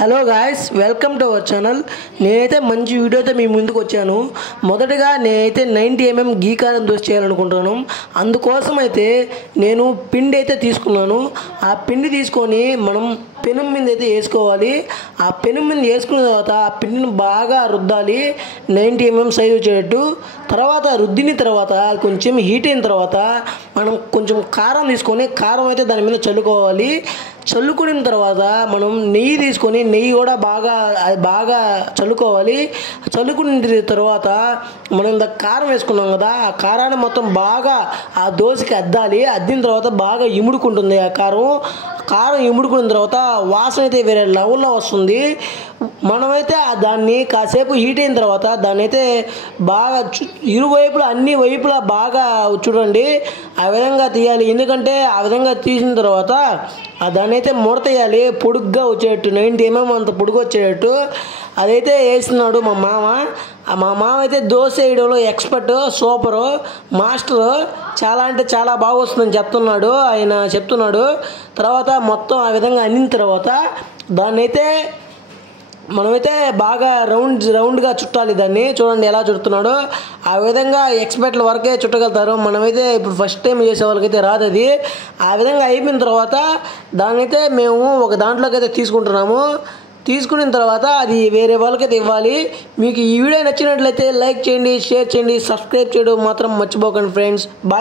Hello guys, welcome to our channel. నేనైతే మంచి వీడియోతో మీ ముందుకు వచ్చాను. మొదటగా నేనైతే 90mm గీకారం దోశ చేయాలనుకుంటున్నాను. అందుకోసం అయితే నేను పిండి అయితే తీసుకున్నాను. ఆ పిండి తీసుకొని మనం పెనం మీద అయితే వేసుకోవాలి. ఆ పెనం మీద వేసుకున్న తర్వాత ఆ పిండిని బాగా రుద్దాలి 90mm సైజు వచ్చేటట్టు. తర్వాత రుద్దిన తర్వాత కొంచెం హీట్ అయిన తర్వాత మనం కొంచెం కారం తీసుకొని కారం అయితే దాని మీద చల్లుకోవాలి. చల్లుకున్న తర్వాత మనం నెయ్యి తీసుకొని నెయ్యి కూడా బాగా చల్లుకోవాలి. చల్లుకున్న తర్వాత మనం కారం వేసుకున్నాం కదా, ఆ కారాన్ని మొత్తం బాగా ఆ దోశకి అద్దాలి. అద్దిన తర్వాత బాగా ఇముడుకుంటుంది. ఆ కారం ఇముడుకున్న తర్వాత వాసన అయితే వేరే లెవెల్లో వస్తుంది. మనమైతే దాన్ని కాసేపు హీట్ అయిన తర్వాత దాన్ని అయితే బాగా ఇరువైపులా అన్ని వైపులా బాగా చూడండి ఆ విధంగా తీయాలి. ఎందుకంటే ఆ విధంగా తీసిన తర్వాత దాన్ని అయితే ముడతేయాలి, పొడుగ్గా వచ్చేటట్టు 90mm అంత పొడుగు వచ్చేటట్టు. అదైతే వేస్తున్నాడు మా మామ. మా మామ అయితే దోశ వేయడంలో ఎక్స్పర్ట్, సూపరు, మాస్టరు. చాలా అంటే చాలా బాగా వస్తుందని చెప్తున్నాడు. తర్వాత మొత్తం ఆ విధంగా అన్నిన తర్వాత దాన్ని అయితే మనమైతే బాగా రౌండ్గా చుట్టాలి. దాన్ని చూడండి ఎలా చుడుతున్నాడో. ఆ విధంగా ఎక్స్పర్ట్ల వరకే చుట్టగలుగుతారు. మనమైతే ఇప్పుడు ఫస్ట్ టైం చేసే వాళ్ళకైతే రాదు అది. ఆ విధంగా అయిపోయిన తర్వాత దాన్ని అయితే మేము ఒక దాంట్లోకి అయితే తీసుకున్న తర్వాత అది వేరే వాళ్ళకైతే ఇవ్వాలి. మీకు ఈ వీడియో నచ్చినట్లయితే లైక్ చేయండి, షేర్ చేయండి, సబ్స్క్రైబ్ చేయడం మాత్రం మర్చిపోకండి ఫ్రెండ్స్. బాయ్.